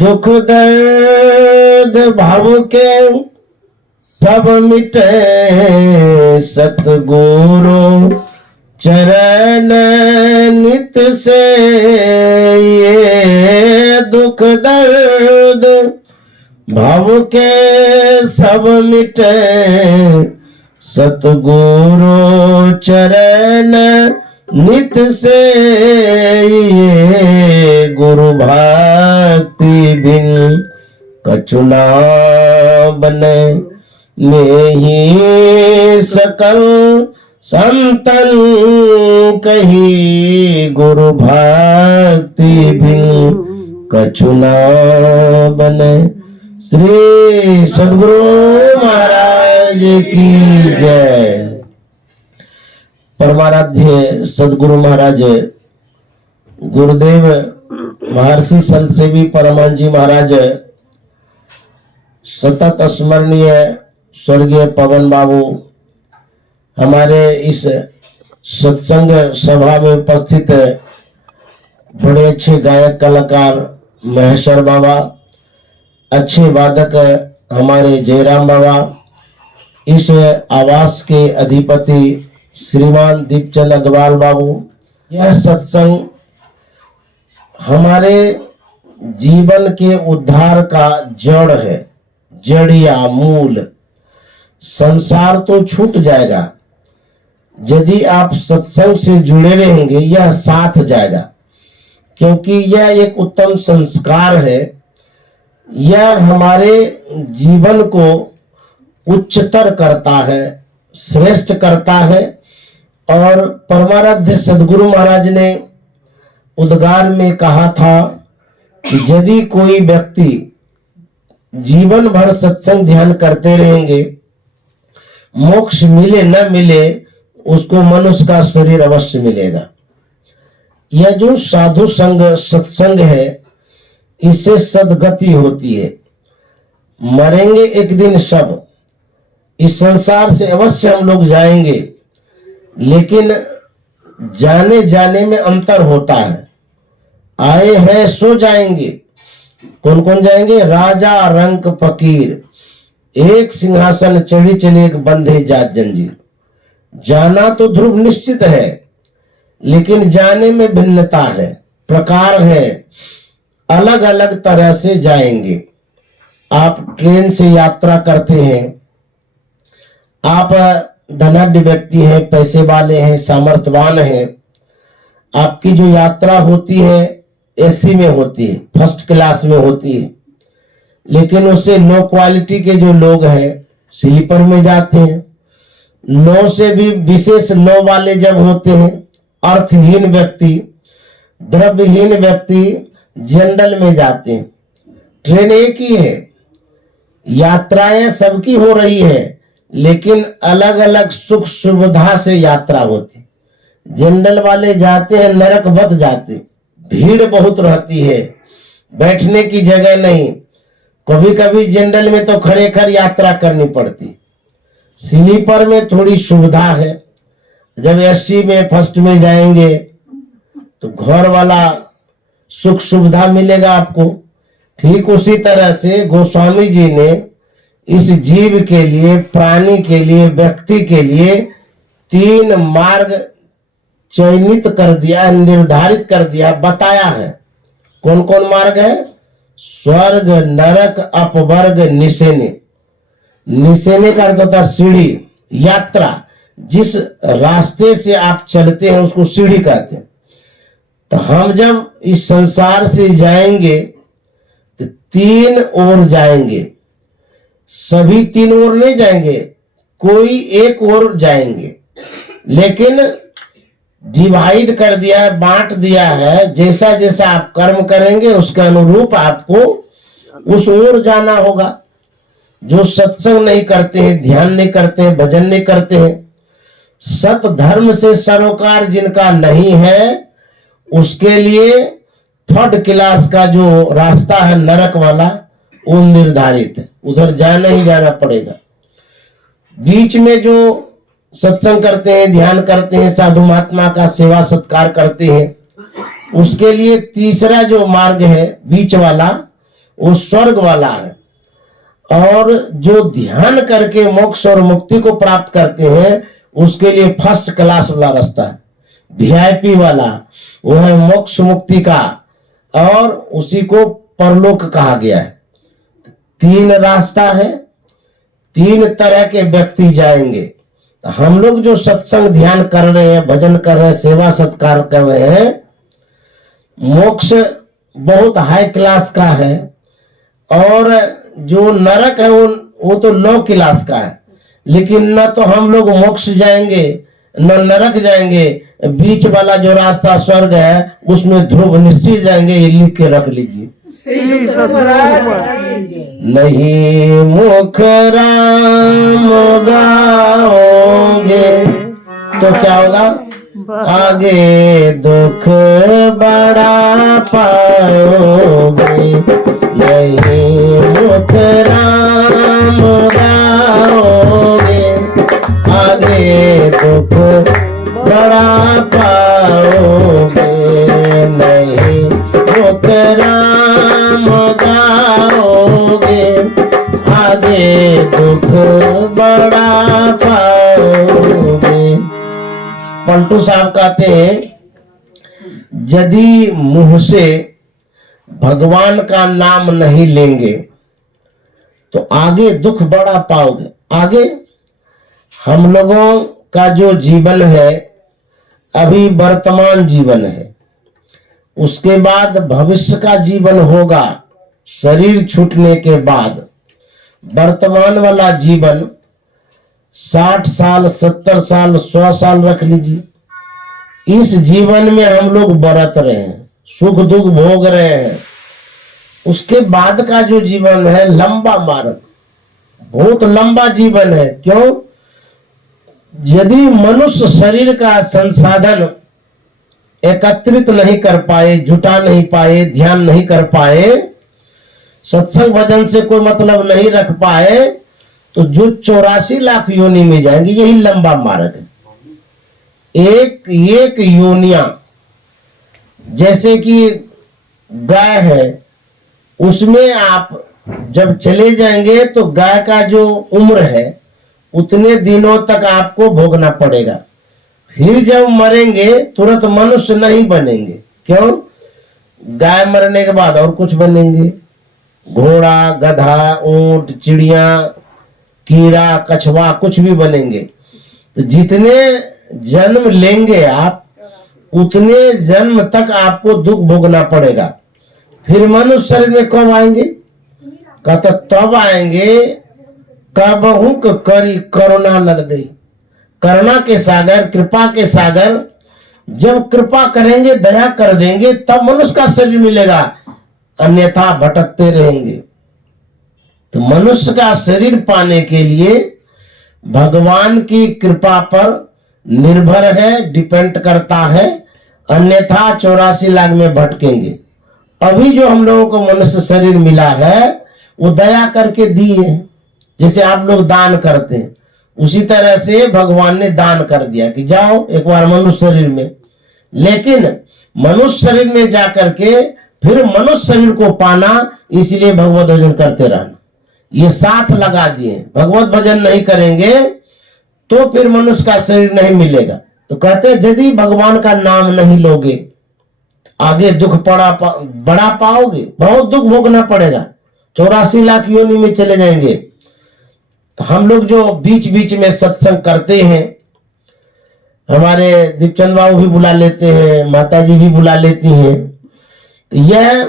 दुख दर्द भाव के सब मिटे सतगुरु चरण नित से। ये दुख दर्द भाव के सब मिटे सतगुरु चरण नित से। ये गुरु भक्ति बिन कछु ना बने नहीं सकल संतन कही। गुरु भक्ति बिन कछु ना बने। श्री सद्गुरु महाराज की जय। परमाराध्य सद्गुरु महाराज गुरुदेव महर्षि संत सेवी परमहंस जी महाराज सतत स्मरणीय स्वर्गीय पवन बाबू हमारे इस सत्संग सभा में उपस्थित बड़े अच्छे गायक कलाकार महेश्वर बाबा, अच्छे वादक हमारे जयराम बाबा, इस आवास के अधिपति श्रीमान दीपचंद अग्रवाल बाबू। यह सत्संग हमारे जीवन के उद्धार का जड़ है, जड़िया मूल। संसार तो छूट जाएगा, यदि आप सत्संग से जुड़े रहेंगे यह साथ जाएगा, क्योंकि यह एक उत्तम संस्कार है। यह हमारे जीवन को उच्चतर करता है, श्रेष्ठ करता है। और परमाराध्य सद्गुरु महाराज ने उद्गार में कहा था कि यदि कोई व्यक्ति जीवन भर सत्संग ध्यान करते रहेंगे, मोक्ष मिले न मिले उसको मनुष्य का शरीर अवश्य मिलेगा। यह जो साधु संग सत्संग है, इससे सदगति होती है। मरेंगे एक दिन सब, इस संसार से अवश्य हम लोग जाएंगे, लेकिन जाने जाने में अंतर होता है। आए हैं सो जाएंगे। कौन कौन जाएंगे? राजा रंक फकीर, एक सिंहासन चढ़ी चले एक बंधे जात जंजीर। जाना तो ध्रुव निश्चित है, लेकिन जाने में भिन्नता है, प्रकार है, अलग अलग तरह से जाएंगे। आप ट्रेन से यात्रा करते हैं, आप धनाढ्य व्यक्ति हैं, पैसे वाले हैं, सामर्थ्यवान हैं। आपकी जो यात्रा होती है एसी में होती है, फर्स्ट क्लास में होती है, लेकिन उससे लो क्वालिटी के जो लोग हैं स्लीपर में जाते हैं। लो से भी विशेष लो वाले जब होते हैं, अर्थहीन व्यक्ति, द्रव्यहीन व्यक्ति जनरल में जाते हैं। ट्रेन एक ही है, यात्राएं सबकी हो रही है, लेकिन अलग अलग सुख सुविधा से यात्रा होती। जनरल वाले जाते हैं नरक बत जाते, भीड़ बहुत रहती है, बैठने की जगह नहीं। कभी कभी जनरल में तो खड़े खड़ यात्रा करनी पड़ती। स्लीपर में थोड़ी सुविधा है। जब एसी में फर्स्ट में जाएंगे तो घर वाला सुख सुविधा मिलेगा आपको। ठीक उसी तरह से गोस्वामी जी ने इस जीव के लिए, प्राणी के लिए, व्यक्ति के लिए 3 मार्ग चयनित कर दिया, निर्धारित कर दिया, बताया है। कौन कौन मार्ग है? स्वर्ग, नरक, अपवर्ग, निसेने। निसेने का अर्थ होता सीढ़ी, यात्रा। जिस रास्ते से आप चलते हैं उसको सीढ़ी कहते हैं। तो हम जब इस संसार से जाएंगे तो 3 ओर जाएंगे। सभी 3 ओर नहीं जाएंगे, कोई एक ओर जाएंगे, लेकिन डिवाइड कर दिया है, बांट दिया है। जैसा जैसा आप कर्म करेंगे उसके अनुरूप आपको उस ओर जाना होगा। जो सत्संग नहीं करते हैं, ध्यान नहीं करते हैं, भजन नहीं करते हैं, सत धर्म से सरोकार जिनका नहीं है, उसके लिए 3rd क्लास का जो रास्ता है नरक वाला, वो निर्धारित है। उधर जाना ही जाना पड़ेगा। बीच में जो सत्संग करते हैं, ध्यान करते हैं, साधु महात्मा का सेवा सत्कार करते हैं, उसके लिए तीसरा जो मार्ग है बीच वाला, वो स्वर्ग वाला है। और जो ध्यान करके मोक्ष और मुक्ति को प्राप्त करते हैं उसके लिए फर्स्ट क्लास वाला रास्ता है, वीआईपी वाला, वो है मोक्ष मुक्ति का, और उसी को परलोक कहा गया है। 3 रास्ता है, 3 तरह के व्यक्ति जाएंगे। तो हम लोग जो सत्संग ध्यान कर रहे हैं, भजन कर रहे हैं, सेवा सत्कार कर रहे हैं, मोक्ष बहुत हाई क्लास का है, और जो नरक है वो तो लो क्लास का है। लेकिन न तो हम लोग मोक्ष जाएंगे न नरक जाएंगे, बीच वाला जो रास्ता स्वर्ग है उसमें ध्रुव निश्चित जाएंगे। ये लिख के रख लीजिए। नहीं मुख राम गाओगे तो क्या होगा, आगे दुख बड़ा पाओगे। नहीं मुख राम गाओगे आगे दुख बड़ा पाओगे। नहीं मुख राम गाओगे आगे दुख बड़ा पाओगे। पलटू साहब कहते हैं, यदि मुंह से भगवान का नाम नहीं लेंगे तो आगे दुख बड़ा पाओगे। आगे हम लोगों का जो जीवन है अभी वर्तमान जीवन है, उसके बाद भविष्य का जीवन होगा शरीर छूटने के बाद। वर्तमान वाला जीवन 60 साल 70 साल 100 साल रख लीजिए। इस जीवन में हम लोग बरत रहे हैं, सुख दुख भोग रहे हैं। उसके बाद का जो जीवन है लंबा मार्ग, बहुत लंबा जीवन है। क्यों? यदि मनुष्य शरीर का संसाधन एकत्रित नहीं कर पाए, जुटा नहीं पाए, ध्यान नहीं कर पाए, सत्संग भजन से कोई मतलब नहीं रख पाए, तो जो 84 लाख योनि में जाएंगे, यही लंबा मार्ग है। एक एक योनिया, जैसे कि गाय है, उसमें आप जब चले जाएंगे तो गाय का जो उम्र है उतने दिनों तक आपको भोगना पड़ेगा। फिर जब मरेंगे तुरंत मनुष्य नहीं बनेंगे। क्यों? गाय मरने के बाद और कुछ बनेंगे, घोड़ा, गधा, ऊंट, चिड़िया, कीड़ा, कछुआ, कुछ भी बनेंगे। तो जितने जन्म लेंगे आप उतने जन्म तक आपको दुख भोगना पड़ेगा। फिर मनुष्य शरीर में कब आएंगे? कहता तब आएंगे कब हूं करी करुणा नर दे। करुणा के सागर, कृपा के सागर जब कृपा करेंगे, दया कर देंगे, तब मनुष्य का शरीर मिलेगा, अन्यथा भटकते रहेंगे। तो मनुष्य का शरीर पाने के लिए भगवान की कृपा पर निर्भर है, डिपेंड करता है, अन्यथा 84 लाख में भटकेंगे। अभी जो हम लोगों को मनुष्य शरीर मिला है वो दया करके दिए। जैसे आप लोग दान करते हैं, उसी तरह से भगवान ने दान कर दिया कि जाओ एक बार मनुष्य शरीर में। लेकिन मनुष्य शरीर में जाकर के फिर मनुष्य शरीर को पाना, इसलिए भगवत भजन करते रहना। ये साथ लगा दिए, भगवत भजन नहीं करेंगे तो फिर मनुष्य का शरीर नहीं मिलेगा। तो कहते यदि भगवान का नाम नहीं लोगे आगे दुख बड़ा पाओगे, बहुत दुख भोगना पड़ेगा, 84 लाख योनि में चले जाएंगे। तो हम लोग जो बीच बीच में सत्संग करते हैं, हमारे दीपचंद बाबू भी बुला लेते हैं, माता जी भी बुला लेती हैं, तो यह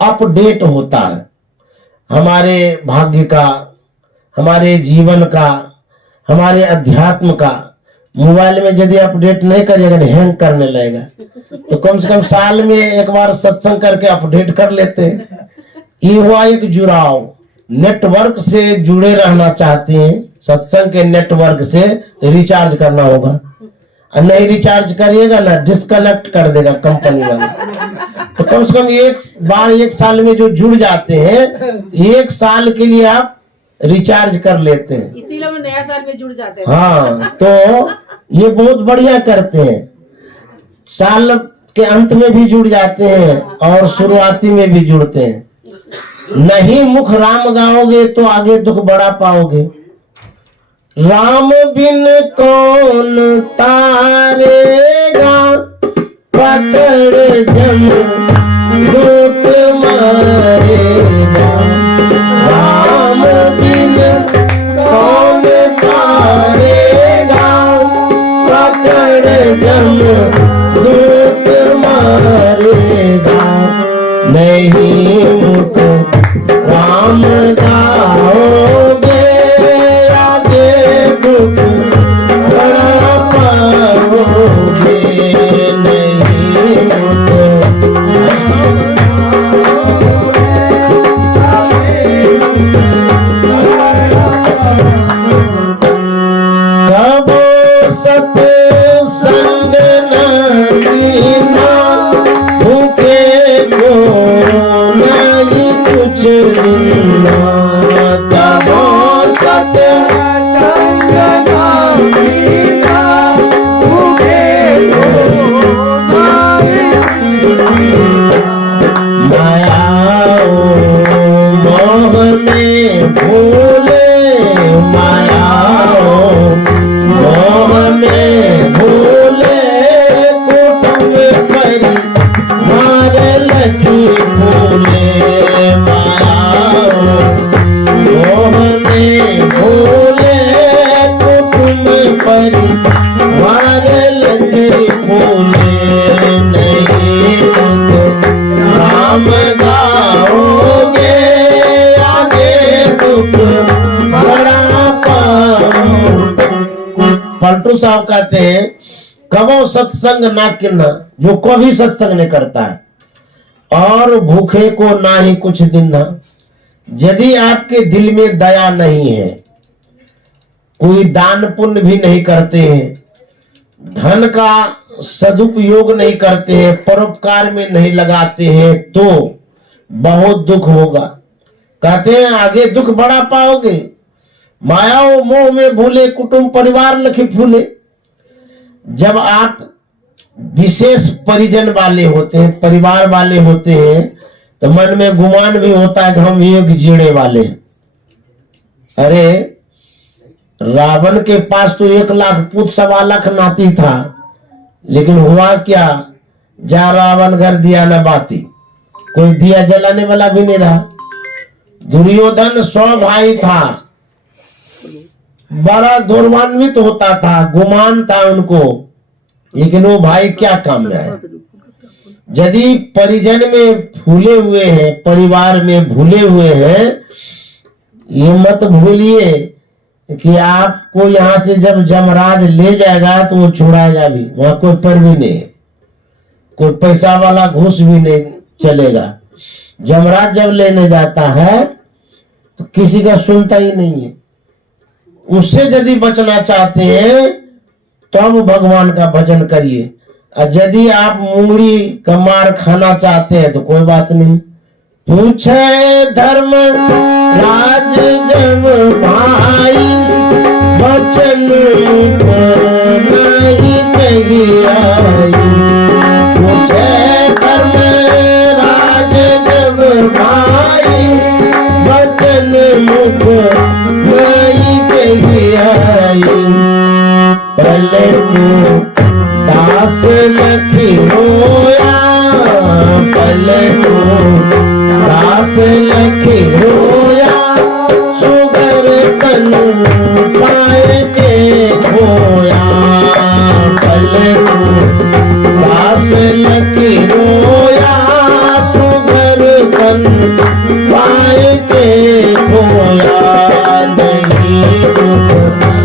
अपडेट होता है हमारे भाग्य का, हमारे जीवन का, हमारे अध्यात्म का। मोबाइल में यदि अपडेट नहीं करिएगा तो हैंग करने लगेगा। तो कम से कम साल में एक बार सत्संग करके अपडेट कर लेते हैं। ये हुआ एक जुड़ाव। नेटवर्क से जुड़े रहना चाहते हैं, सत्संग के नेटवर्क से, तो रिचार्ज करना होगा। और नहीं रिचार्ज करिएगा ना, डिस्कनेक्ट कर देगा कंपनी वाला। तो कम से कम एक बार एक साल में जो जुड़ जाते हैं, एक साल के लिए आप रिचार्ज कर लेते हैं, इसीलिए वो नया साल में जुड़ जाते हैं। हाँ, तो ये बहुत बढ़िया करते हैं। साल के अंत में भी जुड़ जाते हैं और शुरुआती में भी जुड़ते हैं। नहीं मुख राम गाओगे तो आगे दुख बड़ा पाओगे। राम बिन कौन तारेगा, पकड़ जम दूत मारेगा। राम बिन कौन तारेगा, पकड़ जम दूत मारेगा। नहीं मुख राम गाओगे, आगे दुख बड़ा पाओगे। नहीं कबो सत्संग न कीना, भूखे को नहीं कुछ देना। कबो सत्संग न कीना, भूखे को नहीं माया मोह में भूले, माया मोह में भूले, कुटुंब परिवार लगी भूले। माया मोह में भूले, कुटुंब परिवार लगी भूले। नहीं राम गाओगे, आगे दुख बड़ा पाओगे। पलटू साहब कहते हैं कबो सत्संग ना करना, जो कभी सत्संग नहीं करता है, और भूखे को ना ही कुछ देना। यदि आपके दिल में दया नहीं है, कोई दान पुण्य भी नहीं करते हैं, धन का सदुपयोग नहीं करते हैं, परोपकार में नहीं लगाते हैं, तो बहुत दुख होगा। कहते हैं आगे दुख बड़ा पाओगे। माया मोह में भूले, कुटुंब परिवार लखी फूले। जब आप विशेष परिजन वाले होते हैं, परिवार वाले होते हैं, तो मन में गुमान भी होता है कि हम एक जीने वाले हैं। अरे रावण के पास तो 1 लाख पुत्र, 1.25 लाख नाती था, लेकिन हुआ क्या, जा रावण घर दिया न बाती, कोई दिया जलाने वाला भी नहीं रहा। दुर्योधन 100 भाई था, बड़ा गौरवान्वित होता था, गुमान था उनको, लेकिन वो भाई क्या काम में आए। यदि परिजन में भूले हुए हैं, परिवार में भूले हुए हैं, ये मत भूलिए कि आपको यहाँ से जब जमराज ले जाएगा तो वो छुड़ाएगा भी, वहां कोई पर भी नहीं, कोई पैसा वाला घूस भी नहीं चलेगा। जमराज जब लेने जाता है तो किसी का सुनता ही नहीं है। उससे यदि बचना चाहते हैं तब भगवान का भजन करिए, और यदि आप मूंगड़ी का मार खाना चाहते हैं तो कोई बात नहीं। पूछे धर्म राज जब भाई, वचन नहीं कही आई। पूछे धर्म राज जब भाई, वचन मुख नहीं कही आई। पहले तू दास लखी होया, पहले तू दास लखी होया, सुगर तन पाए के खोया। पहले तू दास लखी होया, सुगर तन पाए के खोया। नहीं दुख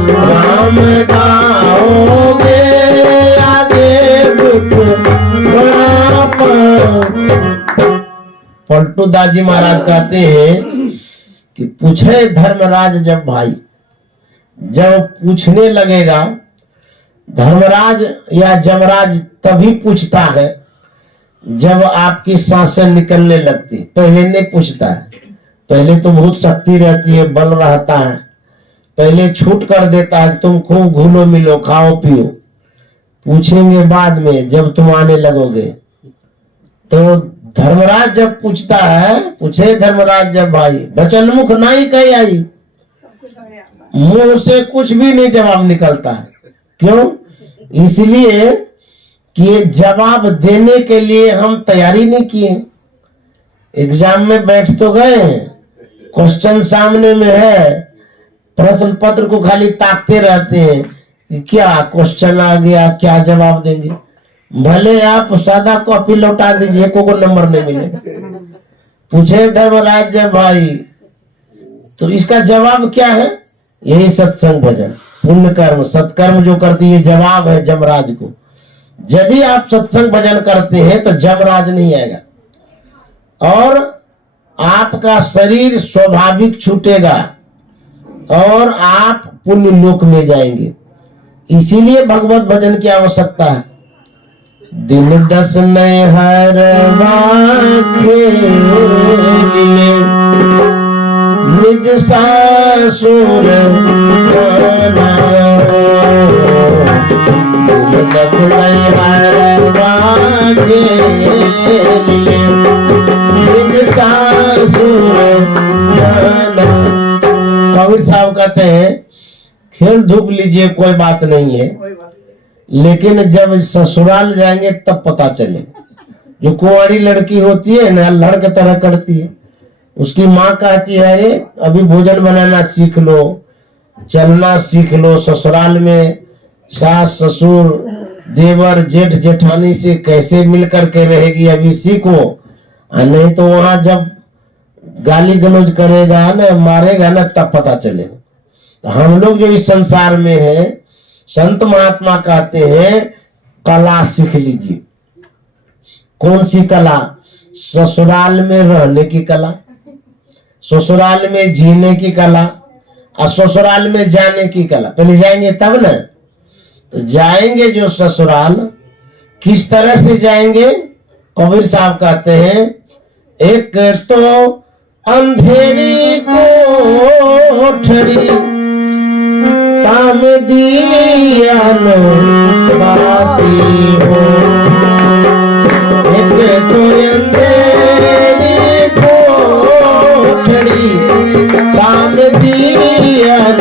राम गाओगे, आगे दुख बड़ा पाओ। पलटू दास जी महाराज कहते हैं कि पूछे धर्मराज जब भाई, जब पूछने लगेगा धर्मराज या जमराज तभी पूछता है जब आपकी सांसें निकलने लगती, पहले नहीं पूछता है। पहले तो बहुत शक्ति रहती है, बल रहता है, पहले छूट कर देता है तुम खूब घूलो मिलो खाओ पियो। पूछेंगे बाद में जब तुम आने लगोगे। तो धर्मराज जब पूछता है, पूछे धर्मराज जब भाई, बचन मुख नहीं कही आई, मुंह से कुछ भी नहीं जवाब निकलता है। क्यों? इसलिए कि ये जवाब देने के लिए हम तैयारी नहीं किए। एग्जाम में बैठ तो गए, क्वेश्चन सामने में है, प्रश्न पत्र को खाली ताकते रहते हैं कि क्या क्वेश्चन आ गया, क्या जवाब देंगे। भले आप सादा कॉपी लौटा दीजिए, को नंबर नहीं मिलेगा। पूछे धर्मराज जब भाई, तो इसका जवाब क्या है? यही सत्संग भजन, पुण्य कर्म, सत्कर्म जो करती है, जवाब है जमराज को। यदि आप सत्संग भजन करते हैं तो जमराज नहीं आएगा और आपका शरीर स्वाभाविक छूटेगा और आप पुण्य लोक में जाएंगे। इसीलिए भगवत भजन की आवश्यकता है। दिन दस नए हर निज सासुर दस नए हर निज सासुर। कबीर साहब कहते हैं खेल धूप लीजिए, कोई बात नहीं है, लेकिन जब ससुराल जाएंगे तब पता चलेगा। जो कुंवारी लड़की होती है ना, लड़ के तरह करती है, उसकी माँ कहती है अरे अभी भोजन बनाना सीख लो, चलना सीख लो, ससुराल में सास ससुर देवर जेठ जेठानी से कैसे मिलकर के रहेगी, अभी सीखो, नहीं तो वहां जब गाली गलौज करेगा ना, मारेगा ना, तब पता चलेगा। तो हम लोग जो इस संसार में है, संत महात्मा कहते हैं कला सीख लीजिए। कौन सी कला? ससुराल में रहने की कला, ससुराल में जीने की कला और ससुराल में जाने की कला। पहले जाएंगे तब ना। तो जाएंगे जो ससुराल, किस तरह से जाएंगे? कबीर साहब कहते हैं एक तो अंधेरी कोठरी काम दियान बाती हो, एक तो अंधेरी कोठरी काम दियान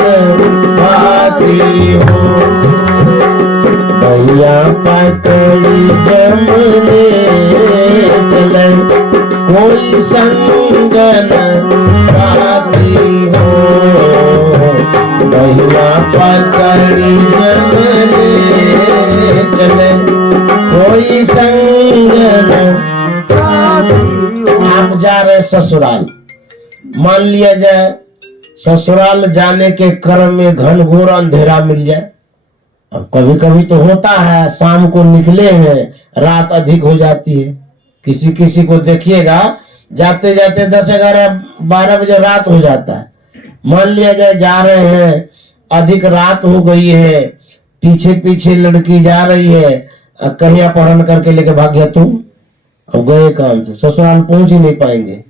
बाती हो। भैया पकड़ी जमने चले, कोई संग न पाती हो। भैया पकड़ी जमने चले, कोई संग न पाती हो। आप जा रहे ससुराल, मान लिया जाए ससुराल जाने के क्रम में घनघोर अंधेरा मिल जाए। अब कभी कभी तो होता है शाम को निकले हैं, रात अधिक हो जाती है। किसी किसी को देखिएगा जाते जाते 10, 11, 12 बजे रात हो जाता है। मान लिया जाए जा रहे हैं, अधिक रात हो गई है, पीछे पीछे लड़की जा रही है, कहीं अपहरण करके लेके भाग गया तुम, अब गए काम से, ससुराल पहुंच ही नहीं पाएंगे।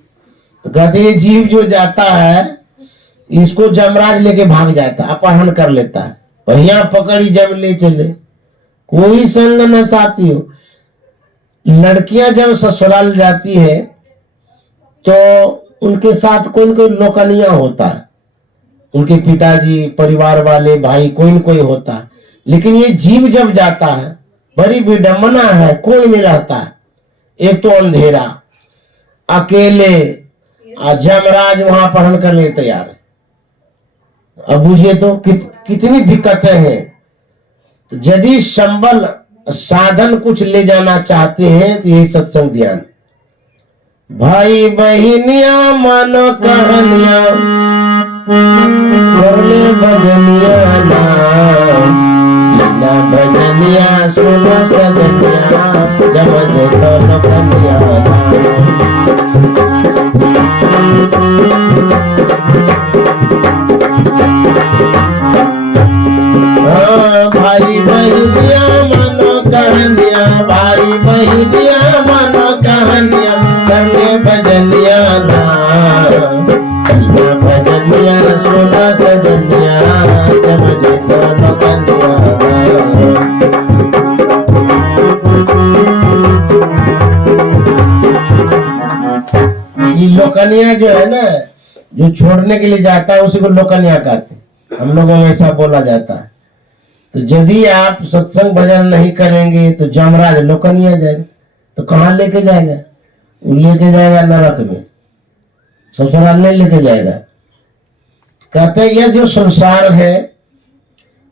तो कहते ये जीव जो जाता है इसको जमराज लेके भाग जाता है, अपहरण कर लेता है। भैया पकड़ी जब ले चले, कोई संग न साथी हो। लड़कियां जब ससुराल जाती है तो उनके साथ कोई न कोई लोकनिया होता है, उनके पिताजी, परिवार वाले, भाई, कोई न कोई होता है। लेकिन ये जीव जब जाता है बड़ी विडंबना है, कोई नहीं रहता है। एक तो अंधेरा, अकेले, जमराज वहां अपहरण करने तैयार है। अब बुझिए तो कितनी दिक्कतें हैं। तो यदि संबल साधन कुछ ले जाना चाहते हैं तो यही सत्संग ध्यान। भाई बहनिया मानो कहानिया, करले भजनिया ना भजनिया सुनो सजनिया, जब जो न कन्या भाई बहनिया मानो कहानिया, भाई बहनिया मानो कहानिया, करले भजनिया ना भजनिया सुना सजनिया, जब जो न कन्या। लोकन्या जो है ना, जो छोड़ने के लिए जाता है उसी को लोकन्या कहते हैं, हम लोगों में ऐसा बोला जाता है। तो यदि आप सत्संग भजन नहीं करेंगे तो जमराज लोकन्या जाएगा, तो कहाँ लेके जाएगा? वो लेके जाएगा नरक में, ससुराल नहीं लेके जाएगा। कहते हैं यह जो संसार है,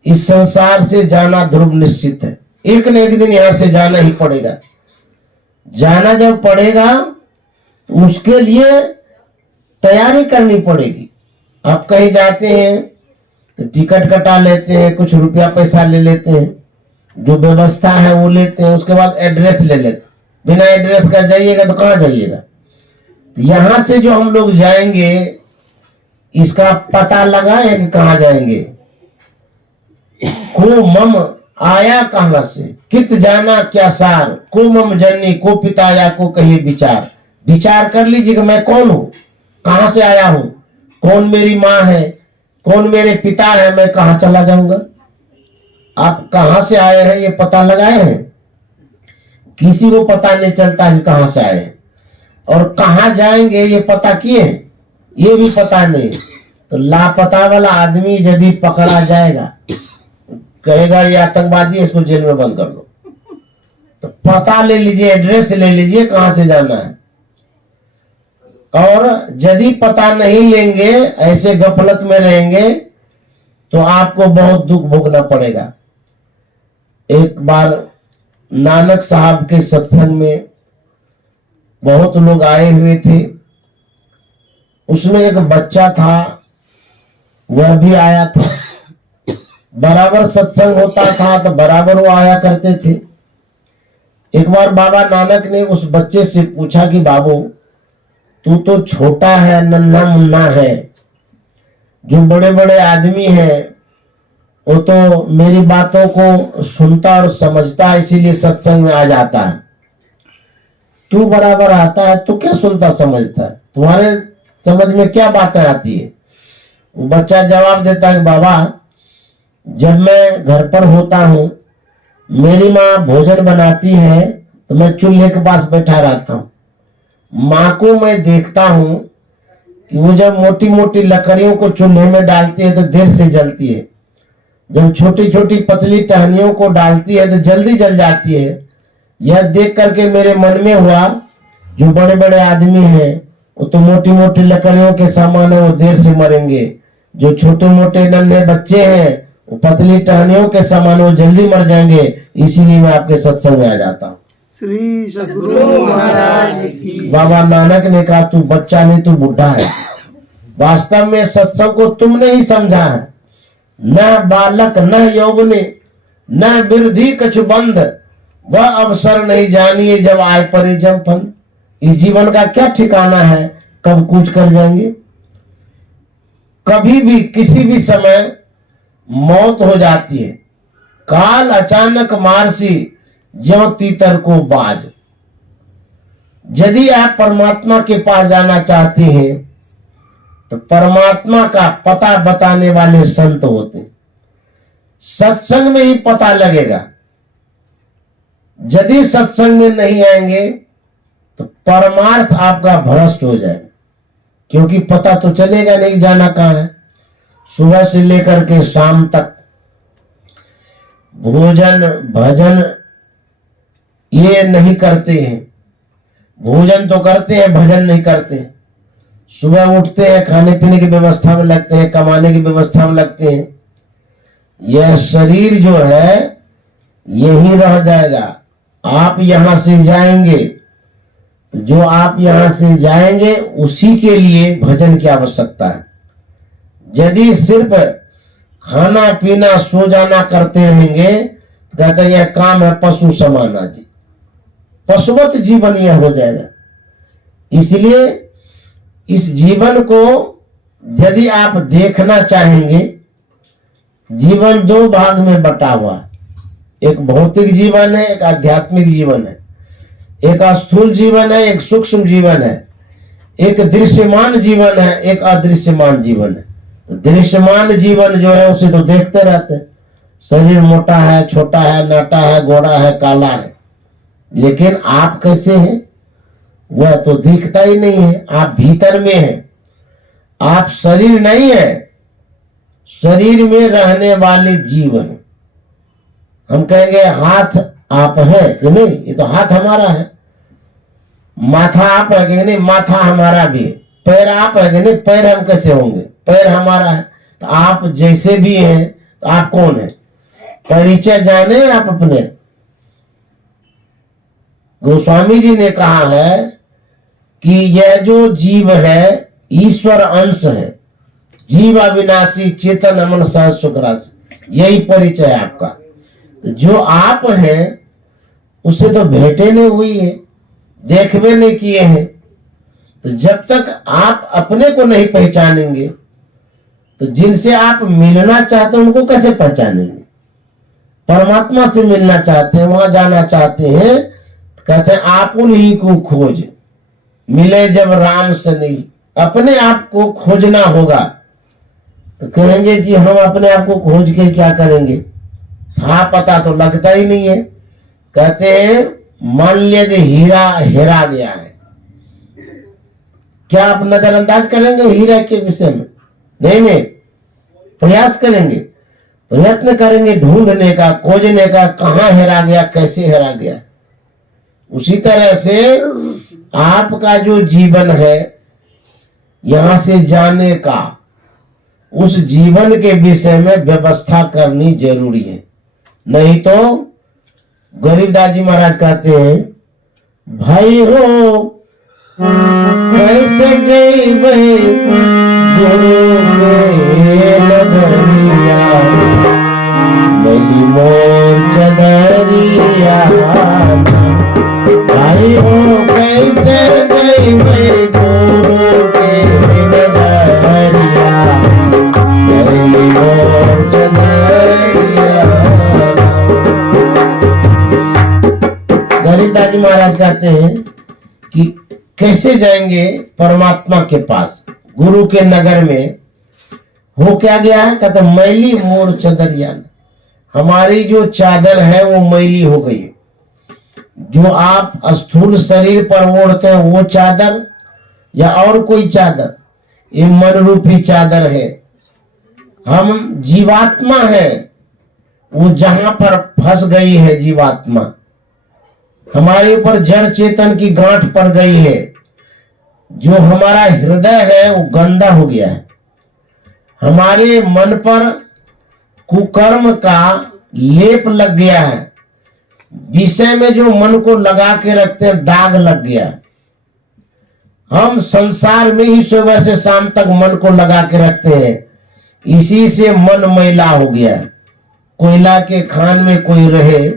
इस संसार से जाना ध्रुव निश्चित है, एक न एक दिन यहां से जाना ही पड़ेगा। जाना जब पड़ेगा तो उसके लिए तैयारी करनी पड़ेगी। आप कहीं जाते हैं तो टिकट कटा लेते हैं, कुछ रुपया पैसा ले लेते हैं, जो व्यवस्था है वो लेते हैं, उसके बाद एड्रेस ले लेते हैं। बिना एड्रेस का जाइएगा तो कहाँ जाइएगा? तो यहां से जो हम लोग जाएंगे इसका पता लगाए कि कहाँ जाएंगे। को मम आया कहां से, कित जाना क्या सार, को मम जननी को पिता या को कहिए विचार। विचार कर लीजिए कि मैं कौन हूं, कहां से आया हूं, कौन मेरी माँ है, कौन मेरे पिता है, मैं कहां चला जाऊंगा। आप कहां से आए हैं ये पता लगाए हैं? किसी को पता नहीं चलता कि कहां से आए हैं, और कहां जाएंगे ये पता किए हैं, ये भी पता नहीं। तो लापता वाला आदमी यदि पकड़ा जाएगा, कहेगा ये आतंकवादी है, इसको जेल में बंद कर लो। तो पता ले लीजिए, एड्रेस ले लीजिए कहां से जाना है। और यदि पता नहीं लेंगे, ऐसे गफलत में रहेंगे, तो आपको बहुत दुख भोगना पड़ेगा। एक बार नानक साहब के सत्संग में बहुत लोग आए हुए थे, उसमें एक बच्चा था, वह भी आया था। बराबर सत्संग होता था तो बराबर वो आया करते थे। एक बार बाबा नानक ने उस बच्चे से पूछा कि बाबू तू तो छोटा है, नन्हा मुन्ना है, जो बड़े बड़े आदमी हैं वो तो मेरी बातों को सुनता और समझता है, इसीलिए सत्संग में आ जाता है। तू बराबर आता है तो क्या सुनता समझता है, तुम्हारे समझ में क्या बातें आती है? वो बच्चा जवाब देता है बाबा जब मैं घर पर होता हूँ, मेरी माँ भोजन बनाती है तो मैं चूल्हे के पास बैठा रहता हूँ। माँ को मैं देखता हूँ कि वो जब मोटी मोटी लकड़ियों को चूल्हे में डालती है तो देर से जलती है, जब छोटी छोटी पतली टहनियों को डालती है तो जल्दी जल जाती है। यह देख करके मेरे मन में हुआ, जो बड़े बड़े आदमी हैं वो तो मोटी मोटी लकड़ियों के सामान है, वो देर से मरेंगे। जो छोटे मोटे नन्हे बच्चे हैं वो पतली टहनियों के समान वो जल्दी मर जाएंगे, इसीलिए मैं आपके सत्संग में आ जाता हूँ। श्री सद्गुरु महाराज की। बाबा नानक ने कहा तू बच्चा नहीं, तू बुढ़ा है। वास्तव में सत्संग को तुमने ही समझा है। न बालक न यौवने न वृद्धि कछु बंध, वह अवसर नहीं जानिए जब आय परे जब फंद। इस जीवन का क्या ठिकाना है, कब कूच कर जाएंगे। कभी भी किसी भी समय मौत हो जाती है। काल अचानक मारसी ज्यों तीतर को बाज। यदि आप परमात्मा के पास जाना चाहते हैं तो परमात्मा का पता बताने वाले संत होते हैं। सत्संग में ही पता लगेगा। यदि सत्संग में नहीं आएंगे तो परमार्थ आपका भ्रष्ट हो जाएगा, क्योंकि पता तो चलेगा नहीं जाना कहां है। सुबह से लेकर के शाम तक भोजन भजन ये नहीं करते हैं। भोजन तो करते हैं, भजन नहीं करते। सुबह उठते हैं, खाने पीने की व्यवस्था में लगते हैं, कमाने की व्यवस्था में लगते हैं। यह शरीर जो है यही रह जाएगा। आप यहां से जाएंगे, जो आप यहां से जाएंगे उसी के लिए भजन की आवश्यकता है। यदि सिर्फ खाना पीना सो जाना करते रहेंगे तो कहते हैं यह काम है पशु समाना जी, पशुवत जीवन यह हो जाएगा। इसलिए इस जीवन को यदि आप देखना चाहेंगे, जीवन दो भाग में बटा हुआ है। एक भौतिक जीवन है, एक आध्यात्मिक जीवन है। एक स्थूल जीवन है, एक सूक्ष्म जीवन है। एक दृश्यमान जीवन है, एक अदृश्यमान जीवन है। तो दृश्यमान जीवन जो है उसे तो देखते रहते हैं, शरीर मोटा है, छोटा है, नाटा है, गोरा है, काला है। लेकिन आप कैसे हैं, वह तो दिखता ही नहीं है। आप भीतर में है, आप शरीर नहीं है, शरीर में रहने वाले जीव है। हम कहेंगे हाथ आप है कि नहीं, ये तो हाथ हमारा है। माथा आप है कि नहीं, माथा हमारा भी है। पैर आप है कि नहीं, पैर हम कैसे होंगे, पैर हमारा है। तो आप जैसे भी हैं तो आप कौन है, परिचय जाने आप अपने। गोस्वामी जी ने कहा है कि यह जो जीव है ईश्वर अंश है, जीव अविनाशी चेतन अमन सहज सुख राशि, यही परिचय है आपका। जो आप हैं उससे तो भेंटे नहीं हुई है, देखवे नहीं किए हैं। तो जब तक आप अपने को नहीं पहचानेंगे तो जिनसे आप मिलना चाहते हैं उनको कैसे पहचानेंगे। परमात्मा से मिलना चाहते हैं, वहां जाना चाहते हैं, कहते हैं आप उन्हीं को खोज, मिले जब राम से नहीं। अपने आप को खोजना होगा। तो कहेंगे कि हम अपने आप को खोज के क्या करेंगे, हाँ पता तो लगता ही नहीं है। कहते हैं मान लीजिए हीरा हेरा गया है, क्या आप नजरअंदाज करेंगे हीरा के विषय में? नहीं, प्रयास करेंगे, प्रयत्न करेंगे ढूंढने का, खोजने का, कहां हेरा गया, कैसे हेरा गया। उसी तरह से आपका जो जीवन है यहां से जाने का, उस जीवन के विषय में व्यवस्था करनी जरूरी है। नहीं तो गरीबदास जी महाराज कहते हैं भाई हो कैसे जइबे गुरु के नगरिया, मेरी मोर चदरिया। भाई हो कैसे जइबे गुरु के नगरिया, मेरी मोर चदरिया। गरीबदास जी महाराज कहते हैं कि कैसे जाएंगे परमात्मा के पास, गुरु के नगर में। हो क्या गया है, कहते मैली मोर चदरिया, हमारी जो चादर है वो मैली हो गई। जो आप स्थूल शरीर पर ओढ़ते हैं वो चादर या और कोई चादर, ये मन रूपी चादर है। हम जीवात्मा है, वो जहां पर फंस गई है जीवात्मा, हमारे ऊपर जड़ चेतन की गांठ पड़ गई है। जो हमारा हृदय है वो गंदा हो गया है, हमारे मन पर कुकर्म का लेप लग गया है। विषय में जो मन को लगा के रखते हैं दाग लग गया है। हम संसार में ही सुबह से शाम तक मन को लगा के रखते हैं, इसी से मन मैला हो गया है। कोयला के खान में कोई रहे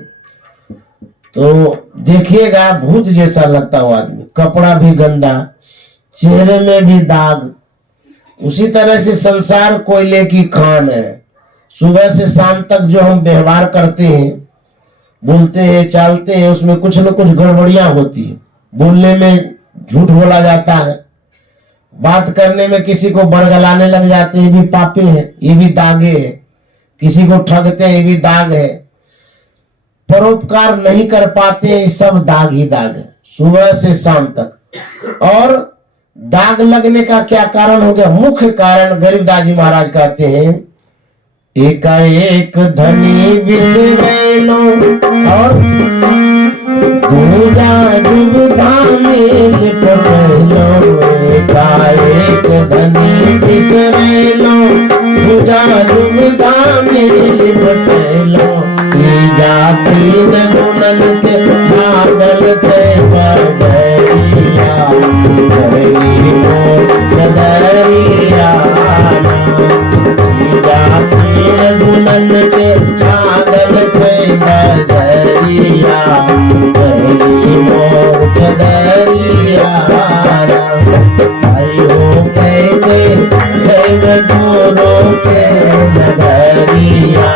तो देखिएगा भूत जैसा लगता हो आदमी, कपड़ा भी गंदा, चेहरे में भी दाग। उसी तरह से संसार कोयले की खान है। सुबह से शाम तक जो हम व्यवहार करते हैं, बोलते हैं, चालते हैं, उसमें कुछ न कुछ गड़बड़ियां होती है। बोलने में झूठ बोला जाता है, बात करने में किसी को बरगलाने लग जाते हैं, ये भी पापी है, ये भी दागे है। किसी को ठगते हैं, ये भी दाग है। परोपकार नहीं कर पाते हैं, ये सब दाग ही दाग है सुबह से शाम तक। और दाग लगने का क्या कारण हो गया, मुख्य कारण गरीबदास जी महाराज कहते हैं एकाएक धनी बिसरेलो और दूजा दुविधा में लिपटेलो। एकाएक धनी बिसरेलो, दूजा दुविधा में लिपटेलो। तीन गुणन के बादल से बदरिया, गई मोर चदरिया। तीन गुणन के बादल से बदरिया, गई मोर चदरिया। भाई हो कैसे जय गुरु के नगरिया,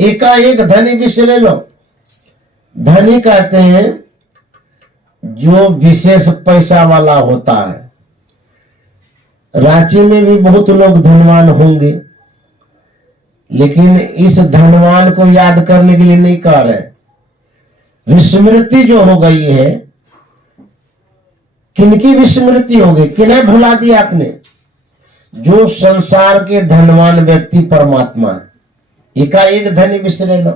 एकाएक धनी विषय लो। धनी कहते हैं जो विशेष पैसा वाला होता है। रांची में भी बहुत लोग धनवान होंगे, लेकिन इस धनवान को याद करने के लिए नहीं कह रहे। विस्मृति जो हो गई है, किनकी विस्मृति हो गई, किन्हें भुला दिया आपने? जो संसार के धनवान व्यक्ति परमात्मा है, एकाएक धनी विसरे लो,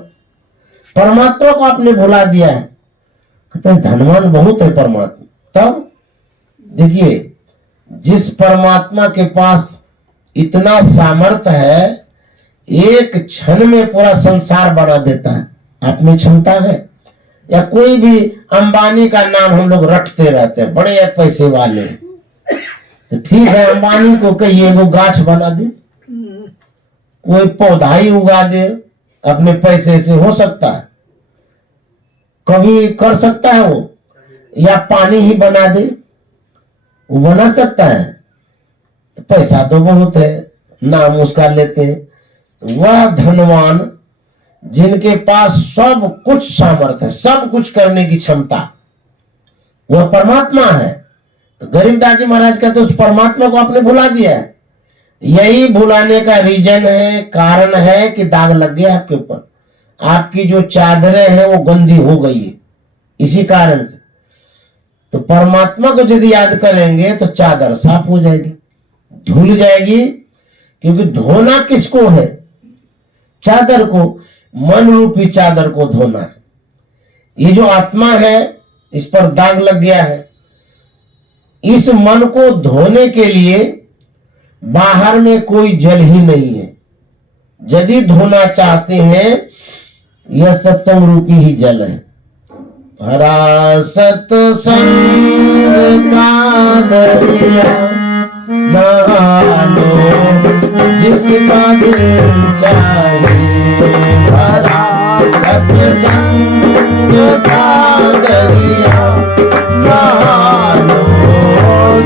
परमात्मा को आपने भुला दिया है। कहते हैं धनवान बहुत है परमात्मा। तब देखिए, जिस परमात्मा के पास इतना सामर्थ्य है, एक क्षण में पूरा संसार बना देता है, आप में क्षमता है? या कोई भी अंबानी का नाम हम लोग रटते रहते हैं, बड़े पैसे वाले, तो ठीक है अंबानी को कहिए वो गाछ बना दे, कोई पौधा ही उगा दे अपने पैसे से, हो सकता है? कभी कर सकता है वो? या पानी ही बना दे, वो बना सकता है? पैसा तो बहुत है, नाम उसका लेते हैं। वह धनवान जिनके पास सब कुछ सामर्थ्य है, सब कुछ करने की क्षमता, वह परमात्मा है। तो गरीबदास जी महाराज कहते उस परमात्मा को आपने भुला दिया है। यही भुलाने का रीजन है, कारण है कि दाग लग गया आपके ऊपर, आपकी जो चादरें हैं वो गंदी हो गई है, इसी कारण से। तो परमात्मा को यदि याद करेंगे तो चादर साफ हो जाएगी, धुल जाएगी। क्योंकि धोना किसको है? चादर को, मन रूपी चादर को धोना है। ये जो आत्मा है इस पर दाग लग गया है, इस मन को धोने के लिए बाहर में कोई जल ही नहीं है। यदि धोना चाहते हैं, यह सत्संग रूपी ही जल है। हरा सत्संग का दरिया नहा लो जिसका दिल चाहे, हरा सत्संग का दरिया नहा लो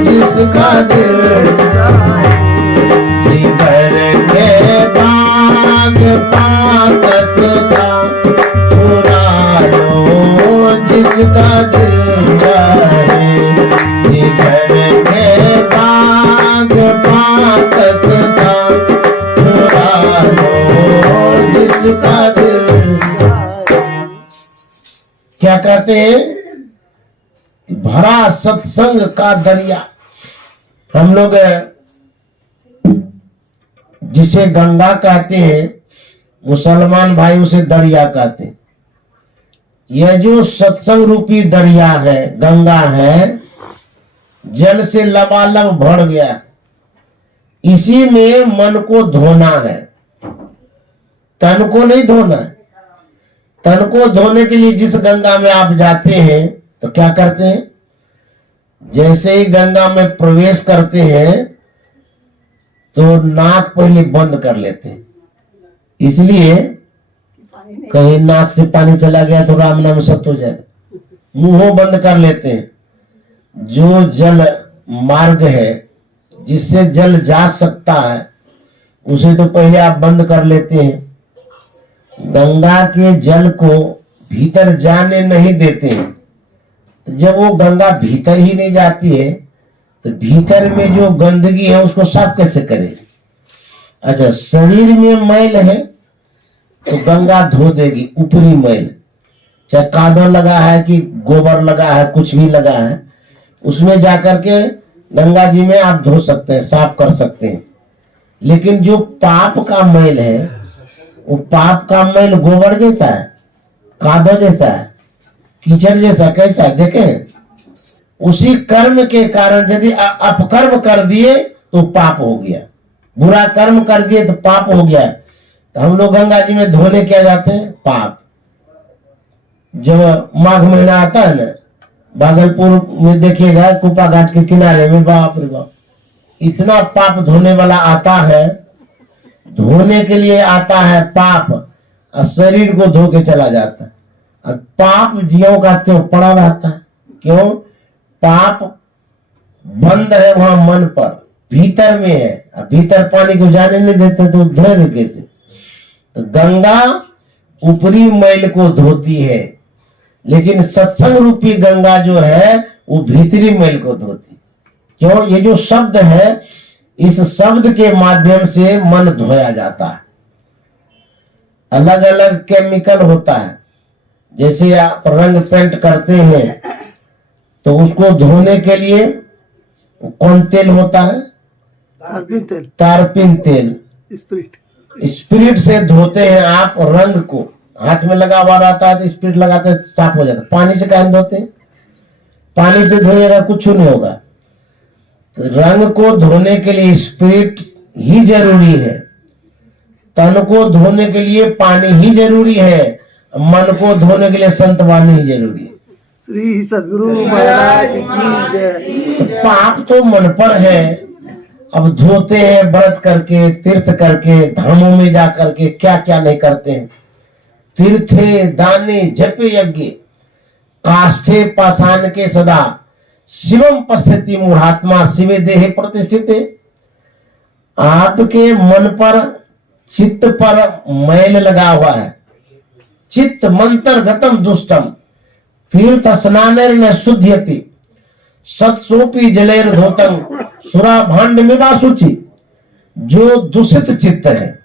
जिसका दिल चाहे, जिगर के दाग पातक का पुरा लो जिसका दिल चाहे, जिगर के दाग पातक का पुरा लो जिसका दिल चाहे। क्या कहते हैं? भरा सत्संग का दरिया। हम लोग जिसे गंगा कहते हैं, मुसलमान भाई उसे दरिया कहते हैं। यह जो सत्संग रूपी दरिया है, गंगा है, जल से लबालब भर गया, इसी में मन को धोना है, तन को नहीं धोना है। तन को धोने के लिए जिस गंगा में आप जाते हैं तो क्या करते हैं? जैसे ही गंगा में प्रवेश करते हैं तो नाक पहले बंद कर लेते हैं, इसलिए कहीं नाक से पानी चला गया तो राम नाम सत्य हो जाएगा। मुंह बंद कर लेते हैं। जो जल मार्ग है जिससे जल जा सकता है उसे तो पहले आप बंद कर लेते हैं। गंगा के जल को भीतर जाने नहीं देते हैं। जब वो गंगा भीतर ही नहीं जाती है तो भीतर में जो गंदगी है उसको साफ कैसे करेगी? अच्छा, शरीर में मैल है तो गंगा धो देगी ऊपरी मैल, चाहे कादर लगा है कि गोबर लगा है, कुछ भी लगा है, उसमें जाकर के गंगा जी में आप धो सकते हैं, साफ कर सकते हैं। लेकिन जो पाप का मैल है, वो पाप का मैल गोबर जैसा है, कादर जैसा है, कीचड़ जैसा, कैसा देखें? उसी कर्म के कारण यदि अपकर्म कर दिए तो पाप हो गया, बुरा कर्म कर दिए तो पाप हो गया। तो हम लोग गंगा जी में धोने क्या जाते हैं? पाप। जब माघ महीना आता है ना, भागलपुर में देखिएगा कुपा घाट के किनारे में, बाप रे बाप, इतना पाप धोने वाला आता है, धोने के लिए आता है पाप, और शरीर को धो के चला जाता है। और पाप जियों का त्यों पड़ा रहता है। क्यों? पाप बंद है वहां मन पर, भीतर में है, भीतर पानी को जाने नहीं देते तो धोएंगे कैसे? तो गंगा ऊपरी मैल को धोती है, लेकिन सत्संग रूपी गंगा जो है वो भीतरी मैल को धोती। क्यों? ये जो शब्द है, इस शब्द के माध्यम से मन धोया जाता है। अलग अलग केमिकल होता है। जैसे आप रंग पेंट करते हैं तो उसको धोने के लिए कौन तेल होता है? तारपीन तेल, तारपीन तेल। स्पिरिट। स्पिरिट से धोते हैं आप रंग को, हाथ में लगा हुआ रहता है तो स्पिरिट लगाते हैं साफ हो जाता है। पानी से काहे धोते हैं? पानी से धोएगा कुछ नहीं होगा। तो रंग को धोने के लिए स्पिरिट ही जरूरी है, तन को धोने के लिए पानी ही जरूरी है, मन को धोने के लिए संत वाणी ही जरूरी है। श्री सद्गुरु महाराज की जय। पाप तो मन पर है। अब धोते हैं व्रत करके, तीर्थ करके, धामों में जा करके, क्या क्या नहीं करते हैं। तीर्थे दाने जपे यज्ञ काष्ठे पाषाण के सदा शिवम पश्यति मूढ़ात्मा शिवे देहे प्रतिष्ठित। आपके मन पर चित्त पर मैल लगा हुआ है। चित्त मंत्र गतम दुष्टम तीर्थ स्नानेर न शुद्ध्यति सत्सोपी जलेर धोतम सुरा भांड में वासुचि। जो दूषित चित्त है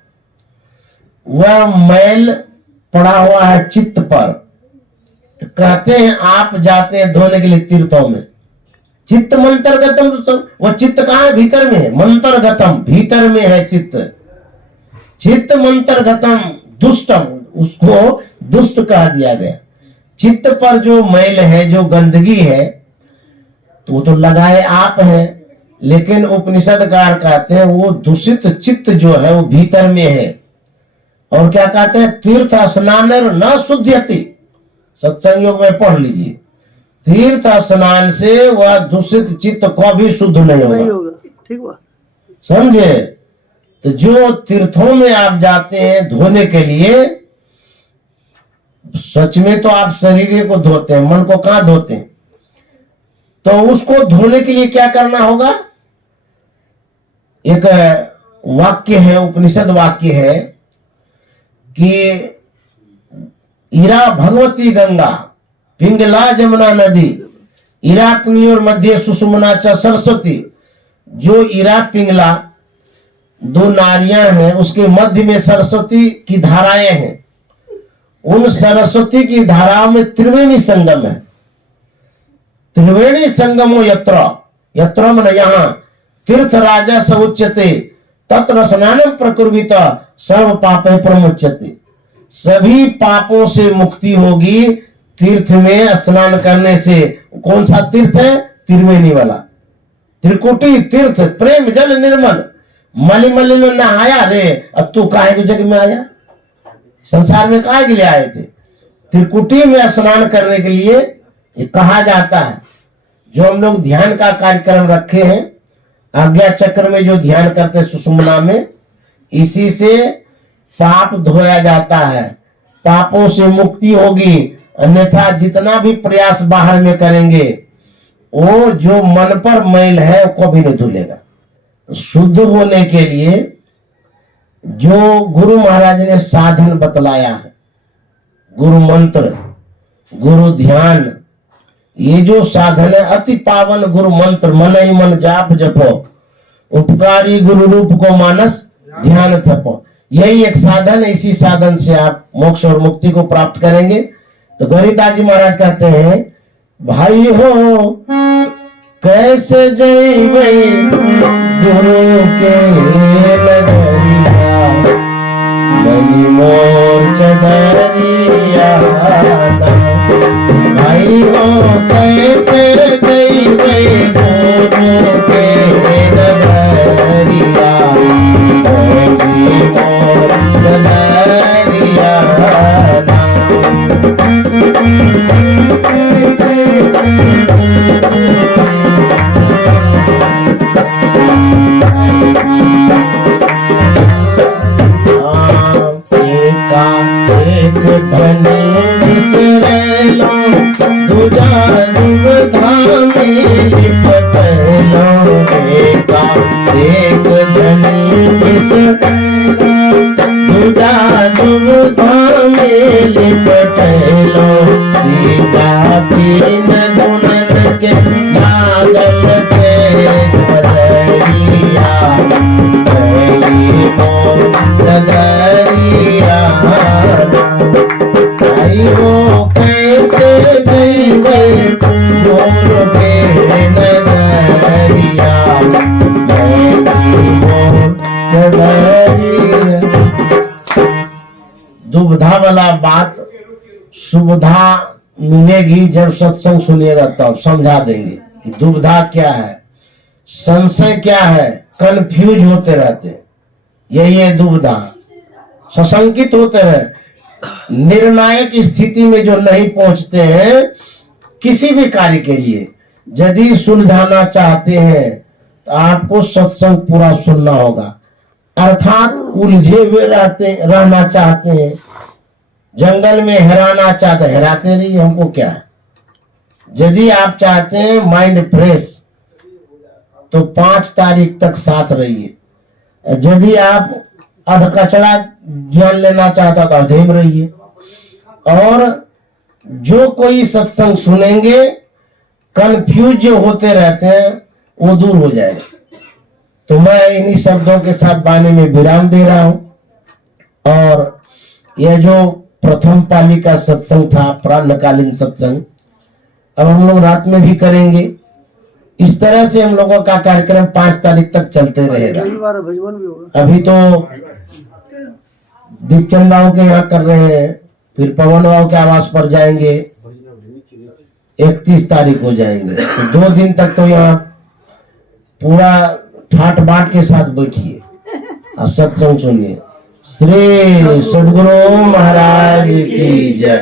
वह मैल पड़ा हुआ है चित्त पर, तो कहते हैं आप जाते हैं धोने के लिए तीर्थों में। चित्त मंत्रगतम दुष्टम, वह चित्त कहाँ है? भीतर में है। मंत्रगतम भीतर में है चित्त। चित्त मंत्रगतम दुष्टम, उसको दुष्ट कह दिया गया। चित्त पर जो मैल है, जो गंदगी है, तो वो तो लगाए आप है, लेकिन उपनिषदकार कहते हैं वो दूषित चित्त जो है वो भीतर में है। और क्या कहते हैं? तीर्थ स्नान न शुद्ध्यति। सत्संग योग में पढ़ लीजिए, तीर्थ स्नान से वह दूषित चित्त को भी शुद्ध नहीं होगा। ठीक हुआ, समझे? तो जो तीर्थों में आप जाते हैं धोने के लिए, सच में तो आप शरीर को धोते हैं, मन को कहां धोते हैं? तो उसको धोने के लिए क्या करना होगा? एक वाक्य है, उपनिषद वाक्य है कि इरा भगवती गंगा पिंगला जमुना नदी इरा पिंगली और मध्य सुषुम्ना च सरस्वती। जो इरा पिंगला दो नारियां हैं, उसके मध्य में सरस्वती की धाराएं हैं। उन सरस्वती की धाराओं में त्रिवेणी संगम है। त्रिवेणी संगमो यत्र, यत्र मन यहाँ तीर्थ राजा स उच्यते तत्र स्नानम प्रकुर्वित सर्व पापे प्रमुच्यते। सभी पापों से मुक्ति होगी तीर्थ में स्नान करने से। कौन सा तीर्थ है? त्रिवेणी वाला। त्रिकुटी तीर्थ प्रेम जल निर्मल। मली मली में नहाया रे, अब तू काहे की जगह में आया? संसार में काहे के लिए आए थे? त्रिकुटी में स्नान करने के लिए ये कहा जाता है। जो हम लोग ध्यान का कार्यक्रम रखे हैं, आज्ञा चक्र में जो ध्यान करते हैं सुषुम्ना में, इसी से पाप धोया जाता है, पापों से मुक्ति होगी। अन्यथा जितना भी प्रयास बाहर में करेंगे, वो जो मन पर मैल है वो कभी नहीं धुलेगा। शुद्ध होने के लिए जो गुरु महाराज ने साधन बतलाया है, गुरु मंत्र, गुरु ध्यान, ये जो साधन है अति पावन गुरु मंत्र। मन ही मन जाप जपो उपकारी गुरु रूप को मानस ध्यान थपो। यही एक साधन है, इसी साधन से आप मोक्ष और मुक्ति को प्राप्त करेंगे। तो गौरीदास जी महाराज कहते हैं, भाई हो कैसे जइबै गुरु के नगरिया, बनी मोर चदरिया। भाई हो कैसे जइबै गुरु के नगरिया, बनी मोर चदरिया। एक धनी बिसरेलो दूजा सुविधा वाला बात सुविधा मिलेगी जब सत्संग सुनिएगा तब समझा देंगे कि दुविधा क्या है, संशय क्या है, कंफ्यूज होते रहते हैं, यही है दुविधा, सशंकित होते हैं, निर्णायक स्थिति में जो नहीं पहुंचते हैं किसी भी कार्य के लिए। यदि सुलझाना चाहते हैं तो आपको सत्संग पूरा सुनना होगा। अर्थात उलझे हुए रहना चाहते हैं, जंगल में हेराना चाहते, हेराते रहिए, हमको क्या है। यदि आप चाहते हैं माइंड फ्रेश तो 5 तारीख तक साथ रहिए। यदि आप अधकचरा ज्ञान लेना चाहता तो अधेम रहिए। और जो कोई सत्संग सुनेंगे कंफ्यूज जो होते रहते हैं वो दूर हो जाएगा। तो मैं इन्हीं शब्दों के साथ वाणी में विराम दे रहा हूं। और यह जो प्रथम पाली का सत्संग था, प्रातःकालीन सत्संग, अब हम लोग रात में भी करेंगे। इस तरह से हम लोगों का कार्यक्रम 5 तारीख तक चलते रहेगा। रविवार भजन भी होगा। अभी तो दीपचंद बाबू के यहाँ कर रहे हैं, फिर पवन बाबू के आवास पर जाएंगे, 31 तारीख हो जाएंगे। तो 2 दिन तक तो यहाँ पूरा ठाट बाट के साथ बैठिए और सत्संग सुनिए। श्री सद्गुरु महाराज की जय।